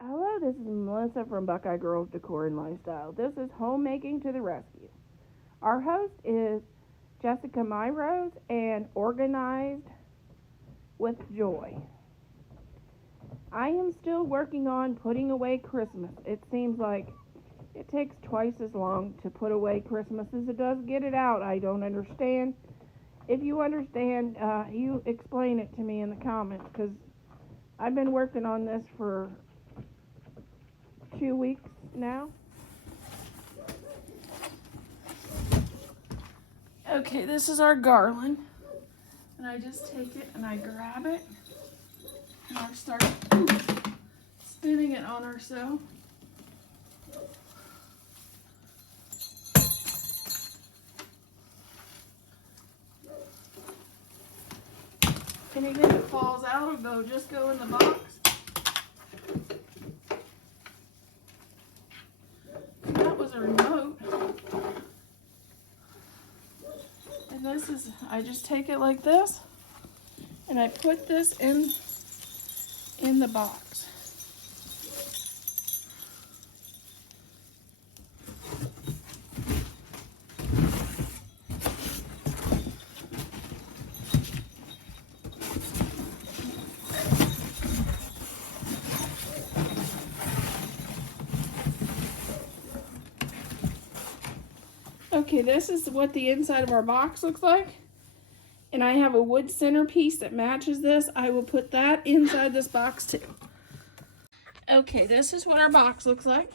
Hello, this is Melissa from Buckeye Girls Decor and Lifestyle. This is Homemaking to the Rescue. Our host is Jessica Myrose and Organized with Joy. I am still working on putting away Christmas. It seems like it takes twice as long to put away Christmas as it does get it out. I don't understand. If you understand, you explain it to me in the comments because I've been working on this for 2 weeks now. Okay, this is our garland. And I just take it and I grab it. And I start spinning it on ourselves. Anything that falls out will just go in the box. And that was a remote. And this is, I just take it like this. And I put this in the box. Okay, this is what the inside of our box looks like. And I have a wood centerpiece that matches this. I will put that inside this box too. Okay, this is what our box looks like.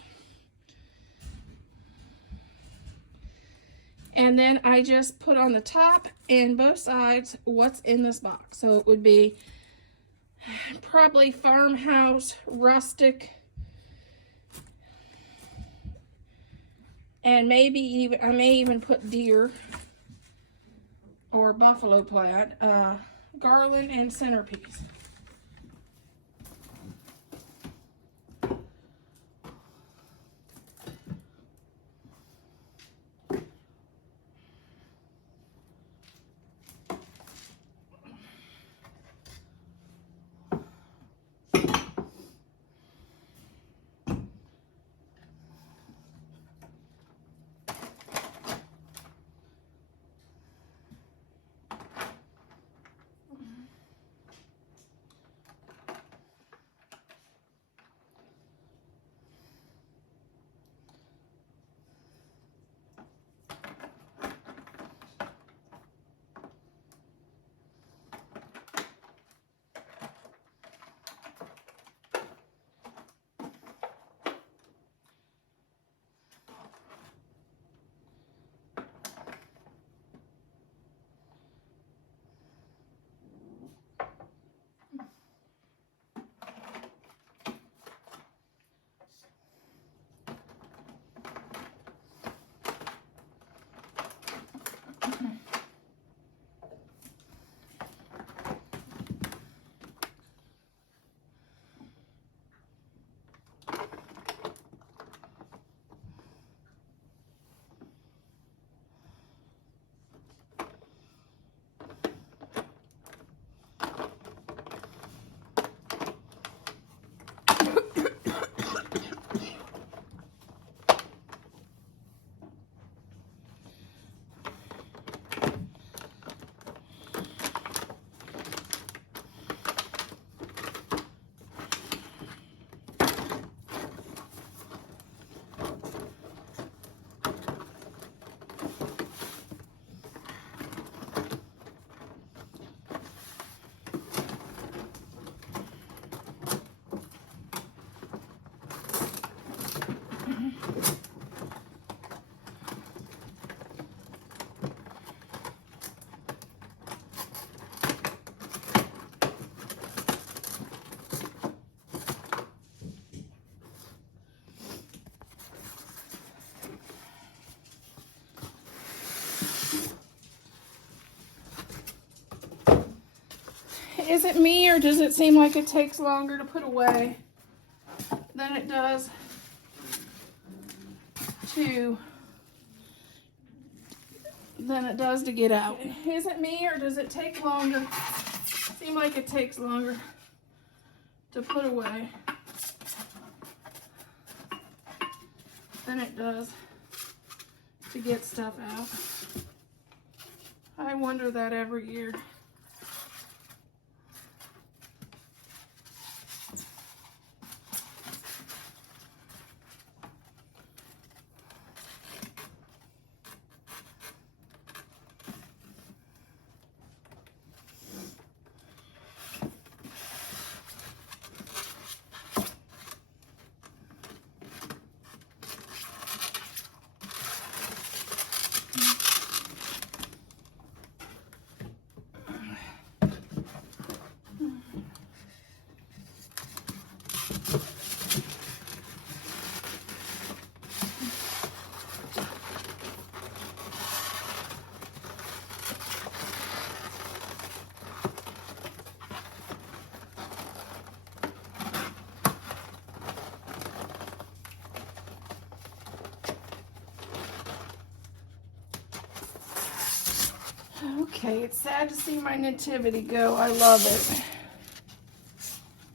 And then I just put on the top and both sides what's in this box. So it would be probably farmhouse, rustic, and maybe even, I may even put deer or buffalo plaid, garland and centerpiece. Is it me, or does it seem like it takes longer to put away than it does to get out? Is it me, or does it take longer? Seem like it takes longer to put away than it does to get stuff out. I wonder that every year. Okay, it's sad to see my nativity go. I love it.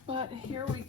But here we